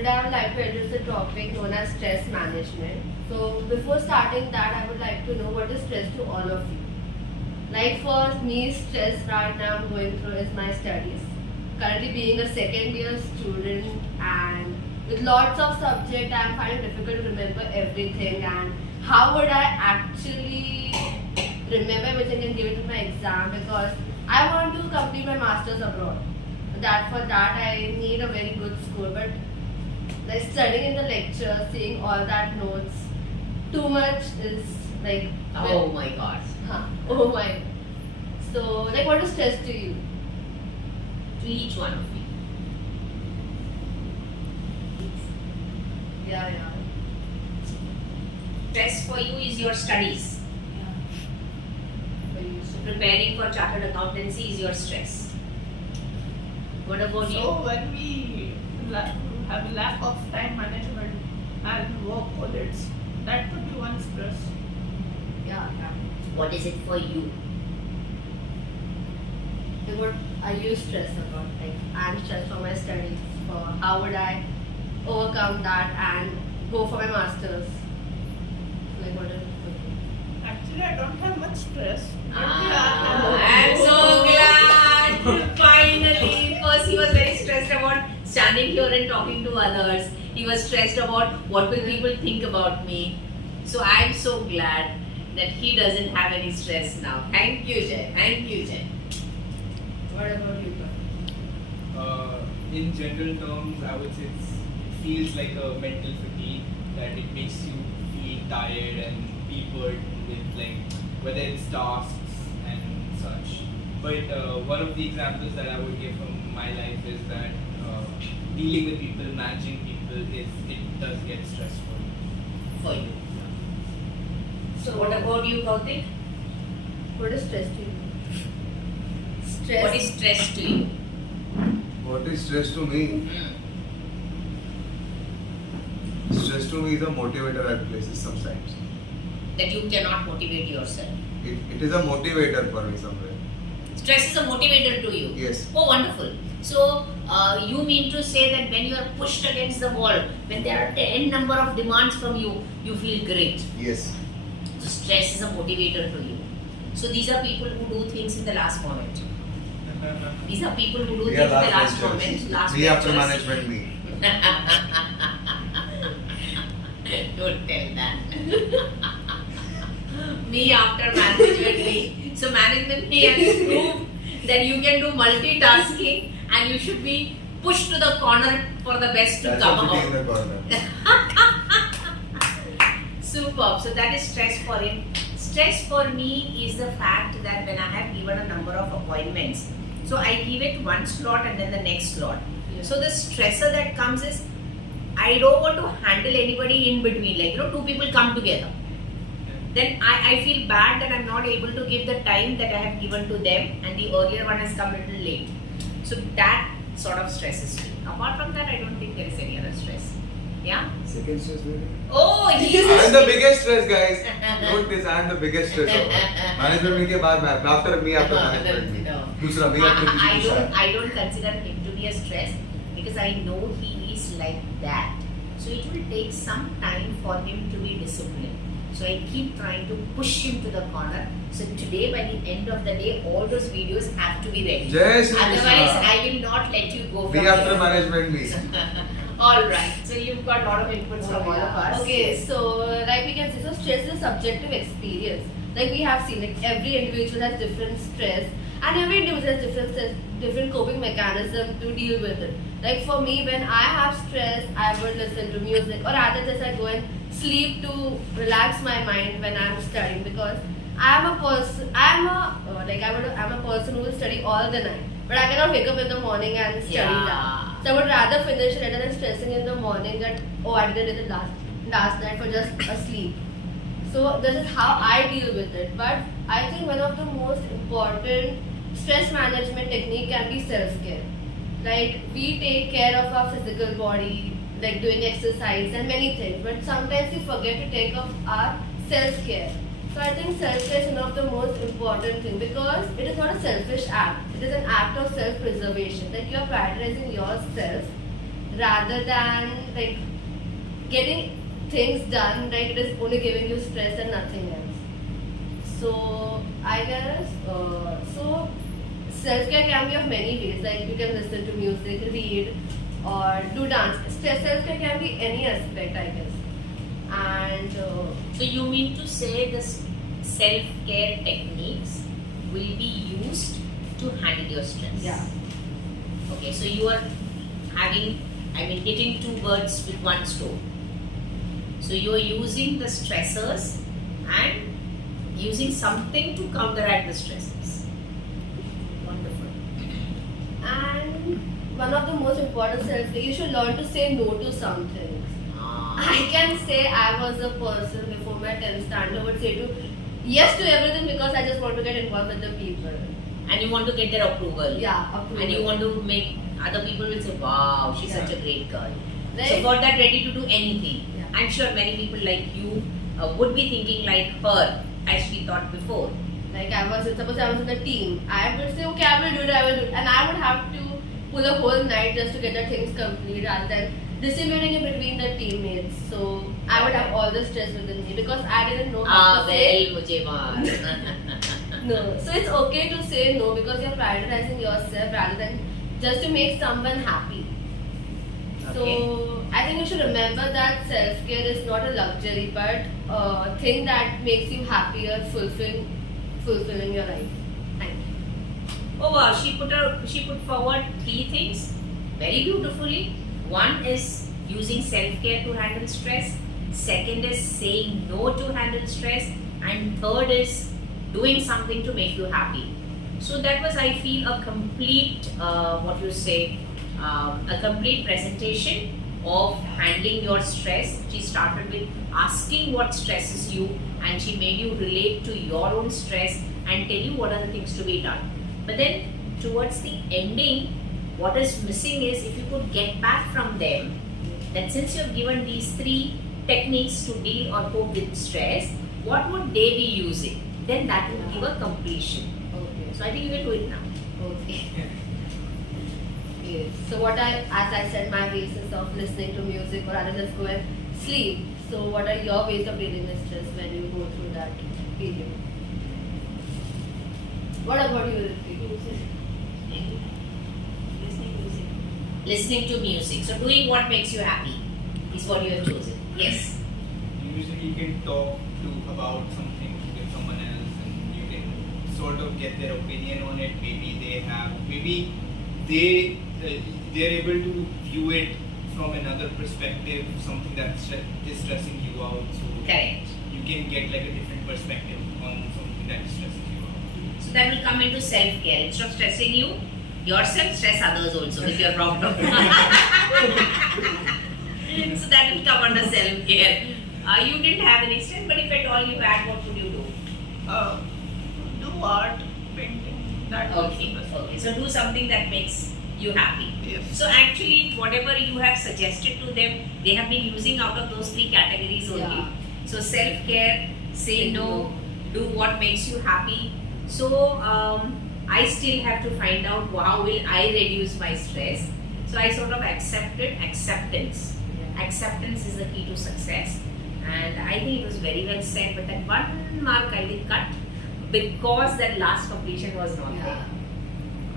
today I would like to address the topic known as stress management. So before starting that, I would like to know what is stress to all of you. Like for me, stress right now I'm going through is my studies. Currently being a second year student and with lots of subjects, I'm finding it difficult to remember everything, and how would I actually remember everything and give it to my exam, because I want to complete my masters abroad. For that I need a very good score, but like studying in the lecture, seeing all that notes, too much is like Oh my god. oh my. So like what is stress to you? To each one of you. Yeah. Stress for you is your studies. For you. Preparing for chartered accountancy is your stress. What about you? So when we have a lack of time management and work audits, that could be one stress. Yeah. What is it for you? Like what are you stressed about? Like I'm stressed for my studies. For how would I overcome that and go for my masters? Like what is it for you? Actually, I don't have much stress. But I'm so glad! Finally! First he was very stressed about standing here and talking to others. He was stressed about what will people think about me. So I'm so glad that he doesn't have any stress now. Thank you, Jay. Thank you, Jay. What about you? In general terms, I would say it feels like a mental fatigue, that it makes you feel tired and be burdened with like whether it's tasks and such. But one of the examples that I would give from my life is that dealing with people, managing people, it does get stressful. For you. So what about you, Kautik? What is stress to you? Stress. What is stress to you? What is stress to me? Stress to me is a motivator at places sometimes. That you cannot motivate yourself. It is a motivator for me somewhere. Stress is a motivator to you. Yes. Oh, wonderful. So, you mean to say that when you are pushed against the wall, when there are 10 number of demands from you, you feel great. Yes. So, stress is a motivator to you. So, these are people who do things in the last moment. These are people who do We things are in the last ventures. moment. Last Me after ventures. management, me. Don't tell that. Me after management me. So management me has proved that you can do multitasking and you should be pushed to the corner for the best to That's come what in out. the corner. Superb. So that is stress for him. Stress for me is the fact that when I have given a number of appointments, so I give it one slot and then the next slot. Yeah. So the stressor that comes is I don't want to handle anybody in between. Like, two people come together. Then I feel bad that I'm not able to give the time that I have given to them and the earlier one has come a little late. So that sort of stresses me. Apart from that, I don't think there is any other stress. Yeah? Second stress, baby. Oh, he is I am the biggest stress, guys. Note this, I am the biggest stress. Management me के बाद मैं after me after management me. दूसरा me after Biji Tushar. I don't consider him to be a stress because I know he is like that. So it will take some time for him to be disciplined. So I keep trying to push him to the corner. So today, by the end of the day, all those videos have to be ready. Jai Shri Otherwise, Krishna. I will not let you go. Me from after here. management me. Alright, so you've got a lot of inputs from all of us. Okay, so like we can say, so stress is a subjective experience. Like we have seen, like every individual has different stress, and every individual has different stress, different coping mechanism to deal with it. Like for me, when I have stress, I would listen to music, or rather just I go and sleep to relax my mind when I'm studying, because I'm a person. I'm a person who will study all the night, but I cannot wake up in the morning and study that. So I would rather finish rather than stressing in the morning that I didn't do it last night for just a sleep. So this is how I deal with it. But I think one of the most important stress management technique can be self-care. Like we take care of our physical body, like doing exercise and many things, but sometimes we forget to take of our self-care. So I think self-care is one of the most important thing, because it is not a selfish act. It is an act of self-preservation. Like you are prioritizing yourself rather than like getting things done, right? It is only giving you stress and nothing else. So I guess self-care can be of many ways. Like you can listen to music, read, or do dance. Self-care can be any aspect, I guess. And So you mean to say this self-care techniques will be used to handle your stress? yeah. Okay, so you are hitting two birds with one stone. So you are using the stressors and using something to counteract the stressors. Wonderful. And one of the most important self-care, you should learn to say no to something. I can say I was a person before my 10th standard would say to yes to everything because I just want to get involved with the people. And you want to get their approval. Yeah, approval. And you want to make other people will say, wow, she's such a great girl. Right? So for that, ready to do anything. Yeah. I'm sure many people like you would be thinking like her, as she thought before. Like suppose I was in a team, I would say okay, I will do it, and I would have to pull a whole night just to get the things complete rather than distributing it between the teammates. So I would have all the stress within me because I didn't know how to say mujhe maar. no. So it's okay to say no because you're prioritizing yourself rather than just to make someone happy. So I think you should remember that self-care is not a luxury but a thing that makes you happier, fulfilling your life. Thank you. Oh wow, she put forward three things very beautifully. One is using self-care to handle stress. Second is saying no to handle stress. And third is doing something to make you happy. So that was, I feel, a complete, a complete presentation of handling your stress. She started with asking what stresses you and she made you relate to your own stress and tell you what are the things to be done. But then towards the ending, what is missing is if you could get back from them that since you have given these three techniques to deal or cope with stress, what would they be using? Then that would give a completion. Okay. So I think you can do it now. Okay. Yes. So as I said, my ways is of listening to music or rather just go and sleep. So what are your ways of dealing with stress when you go through that period? What about you, Ritik? Listening to music. So doing what makes you happy is what you have chosen. Yes. Usually you can talk about something with someone else and you can sort of get their opinion on it. Maybe they're able to view it from another perspective, something that is stressing you out. So Correct. you can get like a different perspective on something that stresses you out. So that will come into self-care. Instead of stressing you, yourself, stress others also with your problem. So that will come under self-care. You didn't have any stress, but if at all you had, what would you do? Do art, painting. That was the best. Okay. So do something that makes you happy. Yes. So actually, whatever you have suggested to them, they have been using out of those three categories only. Yeah. So self-care, say no, do what makes you happy. So I still have to find out how will I reduce my stress. So I sort of accepted acceptance. Yeah. Acceptance is the key to success. And I think it was very well said, but that one mark I did cut because that last completion was not there.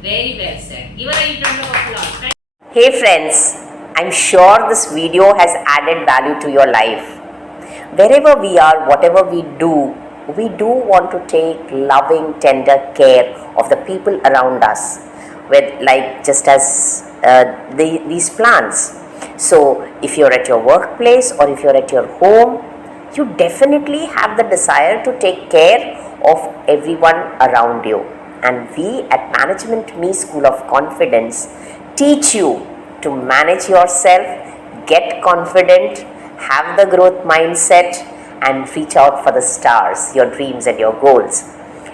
Very well said. Give her a round of applause. Hey friends, I'm sure this video has added value to your life. Wherever we are, whatever we do want to take loving, tender care of the people around us, just as these plants. So if you're at your workplace or if you're at your home, you definitely have the desire to take care of everyone around you. And we at Management Me School of Confidence teach you to manage yourself, get confident, have the growth mindset, and reach out for the stars, your dreams and your goals.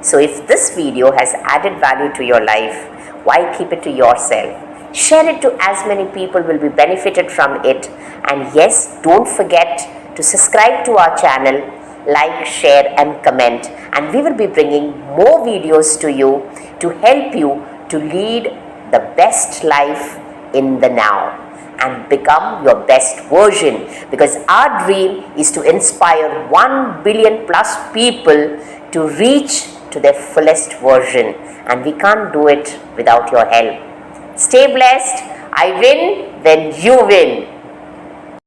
So if this video has added value to your life, why keep it to yourself? Share it to as many people will be benefited from it. And yes, don't forget to subscribe to our channel, like, share and comment. And we will be bringing more videos to you to help you to lead the best life in the now. and become your best version, because our dream is to inspire 1 billion plus people to reach to their fullest version, and we can't do it without your help. Stay blessed. I win when you win.